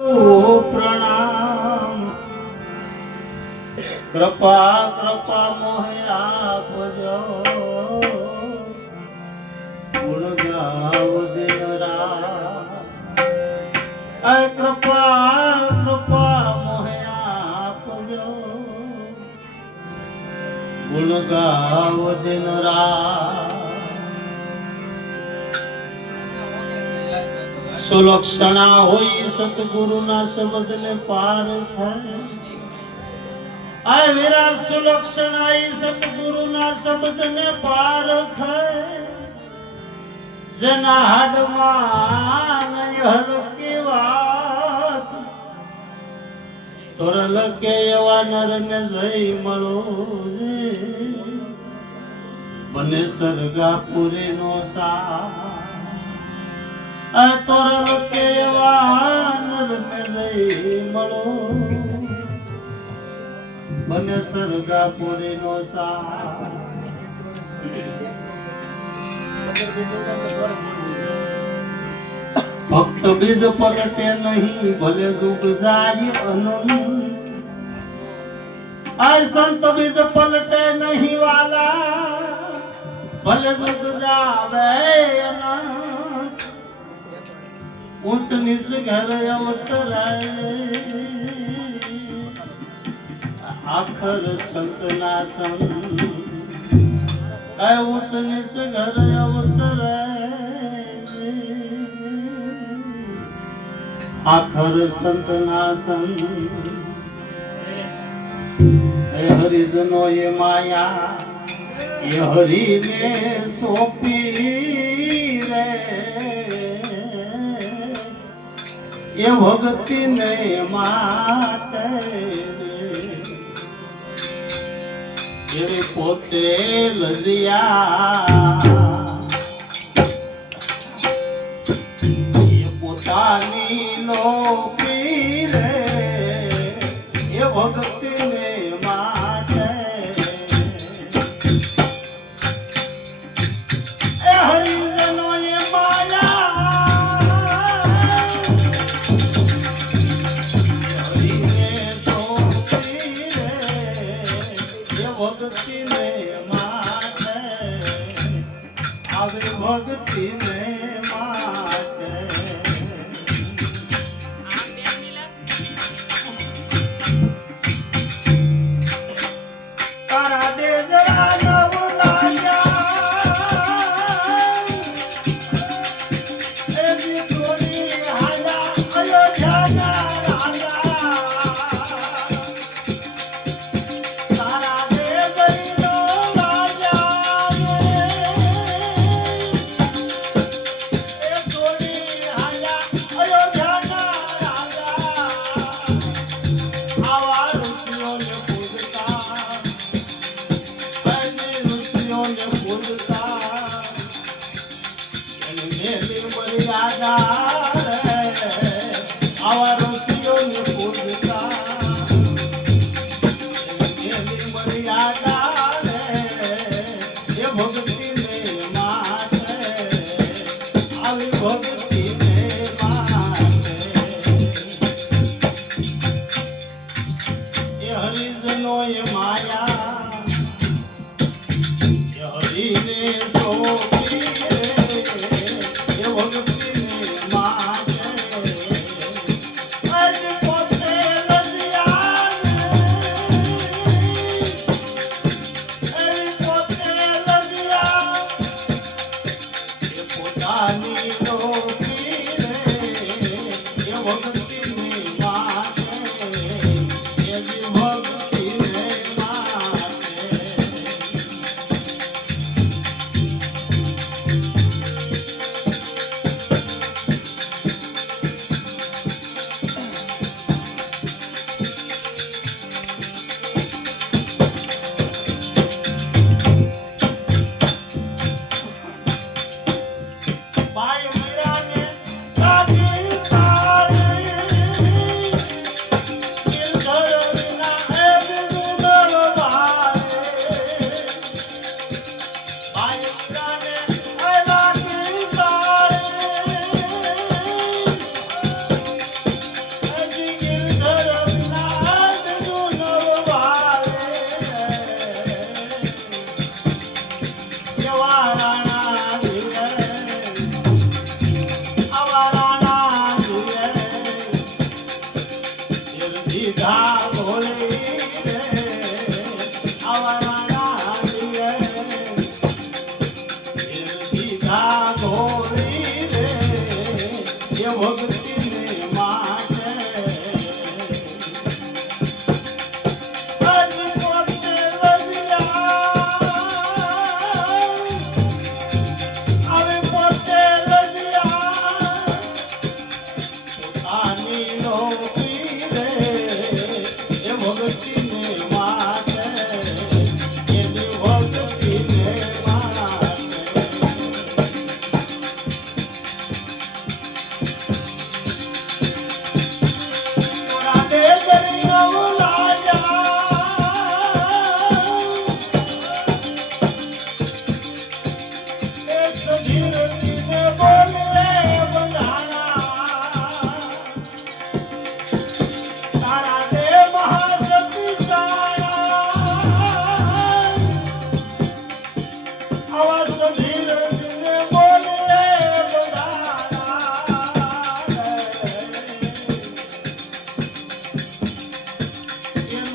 પ્રણામ કૃપા કૃપા મોહે આપજો ગુણ ગાવ દિન રાત કૃપા કૃપા મોહે આપજો ગુણ ગાવ દિન રાત સુલક્ષણા હોય સતગુરુના શબ્દને પાર થાય આ વીરા સુલક્ષણા સતગુરુના શબ્દને પાર થાય જેના હાડમાં હલકી વાત તોરલ કે એવા નરને જઈ મળો બને સરગાપુરીનો સા તોરલ કેવા નરને લઈ મળો બને સરગાપુરીનો સા ભક્ત બીજ પલટે નહીં ભલે દુઃખ જાય અનંત આ સંત બીજ પલટે નહીં વાલા ભલે દુઃખ જાવે અનંત ऊंच नीच घर अवतराय आखर संत ना संग ऊंच नीच घर अवतराय आखर संत ना संग हरिजनो ये माया ये हरि ने सोपी रे ये भक्ति ने माते ये पोते लजिया ये पोतानी नौकरी रे ये भक्ति ने माते ए हरिजनो ये माया भक्ति ने माते आवे भक्ति ने माते तारा दे जरा नवलाया एजी कोनी हाया अयोध्या ना राजा बाई मीरा ने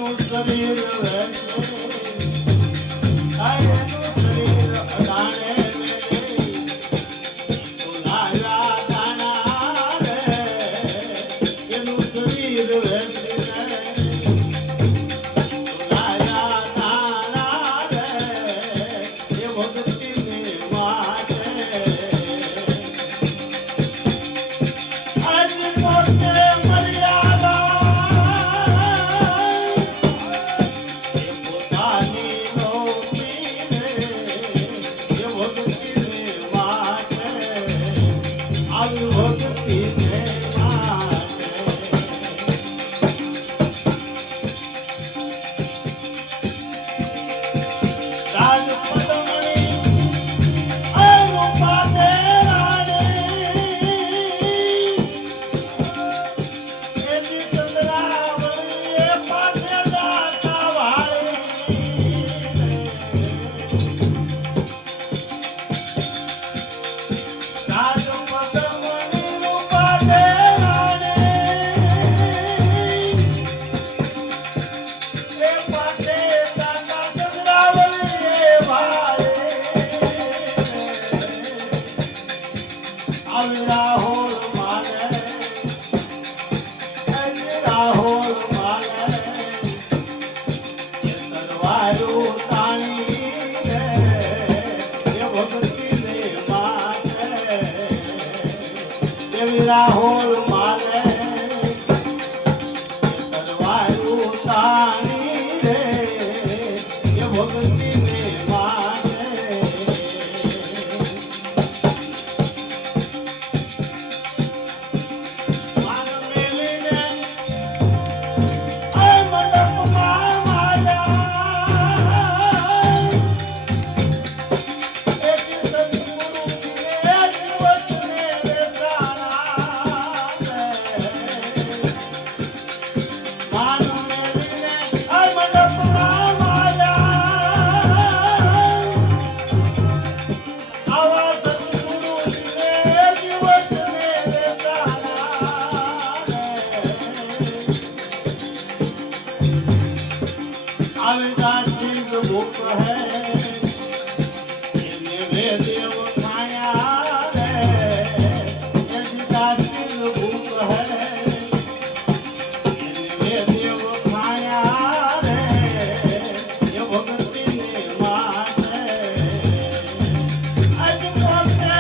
એનું શરીર વેચે એનું શરીર અડાણે લાલા દાણા રે એનું શરીર વેચે લાલા દાણા રે એ ભક્તિની માટે આજ પોતે રાહોલ માલે તરવારું તાણી રે એ ભક્તિ ને માને માન મેલીને આ મંડપમાં માયા એક સદગુરુ ને જીવતને भूख है देव खाया रे भूख है देव खाया रे ये भक्ति ने माने आज पोते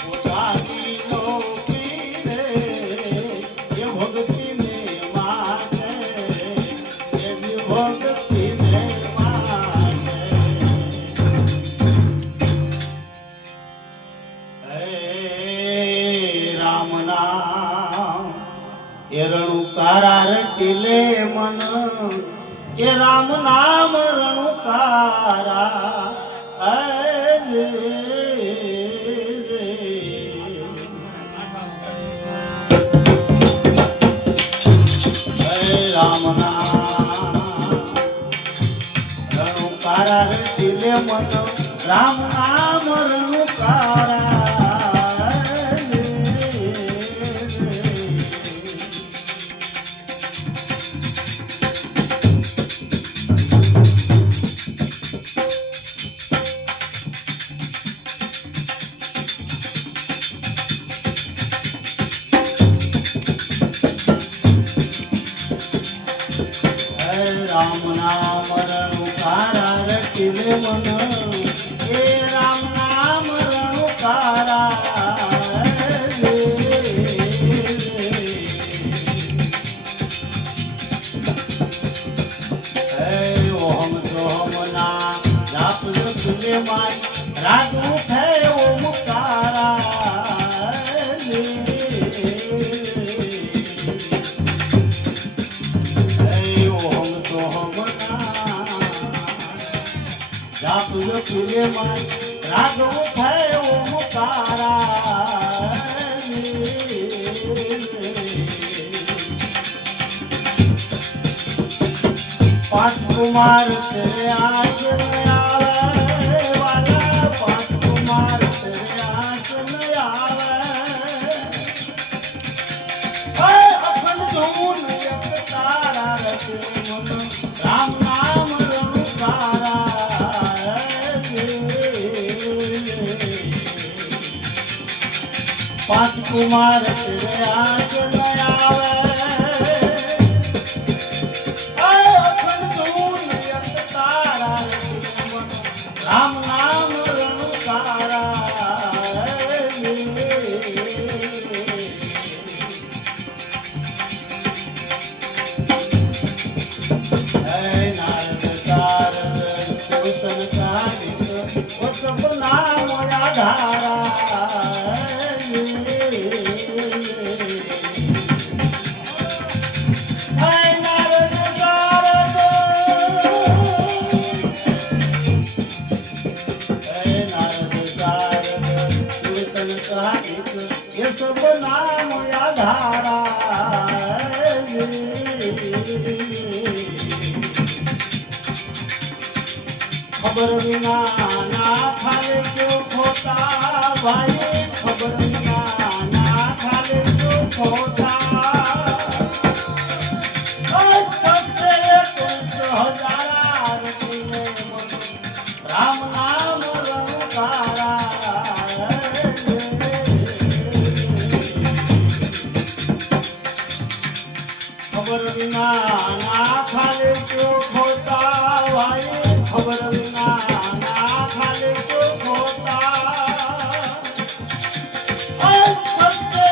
पोतानी नौकरी रे ये भक्ति રણુકારા રટીલે મન કે રામ નામ રણુકારા રામ નામ રણુકારા રટીલે મન રામ નામ રણુકારા રામ નામ રણુકારા રટીલે મન એ રામ નામ રણુકારા ઓહમ સોહમ ના જાપ જપલે માય રાજુ થયો ઓમકારા તુલે માય રાગવ થયો મુકારા પાંચ કુમાર તેરે આજ આવે વાલા પાંચ કુમાર તેરે આજ આવે પાંચ કુમાર તેરે આજ ન આવે અખંડ ધૂન યત તારા રામ નામ રણુ તારા નારદ તારદ કૌશલ સાધિત ઓ સબ નામ આધારા ये सब नाम आधारा खबर विना ना खाले क्यों खोता भाई खबर विना ना खाले क्यों खोता सबसे हजार राम नाम रंगारा खबर विना ना खाले क्यों खोता भाई खबर विना ना खाले क्यों खोता सबसे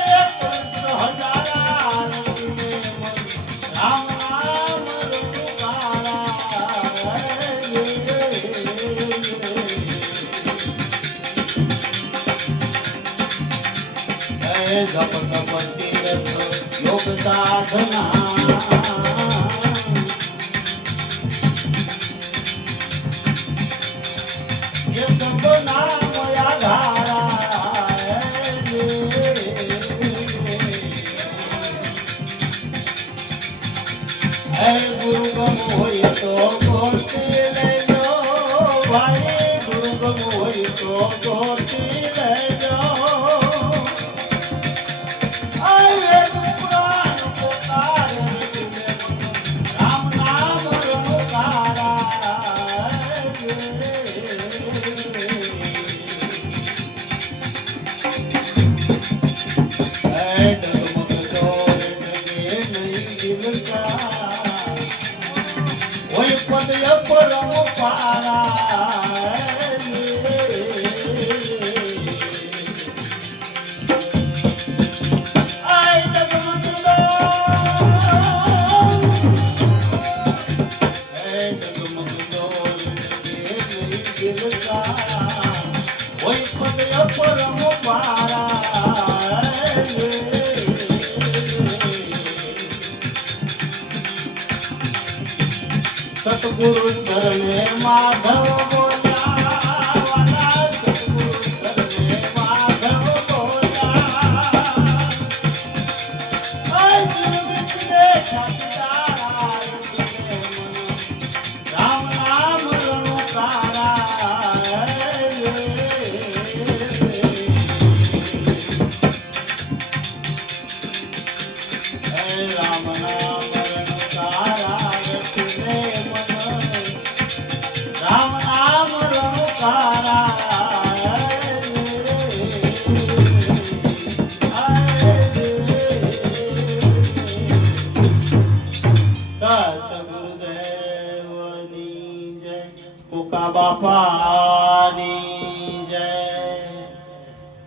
हजार राम नाम जप तप तीरथ योग साधना ये सब नाम आधारा है गुरु गम होई तो गोती ले लो भाई गुरु गम होई तो गोती ले लो परम पारा परम पारा सतगुरु चरणे माधव बोला सतगुरु चरणे माधव बोला राम नाम रनु तारा राम नाम रनु तारा राम नाम रनुकारा गुरुदेवनी जय कुका बापानी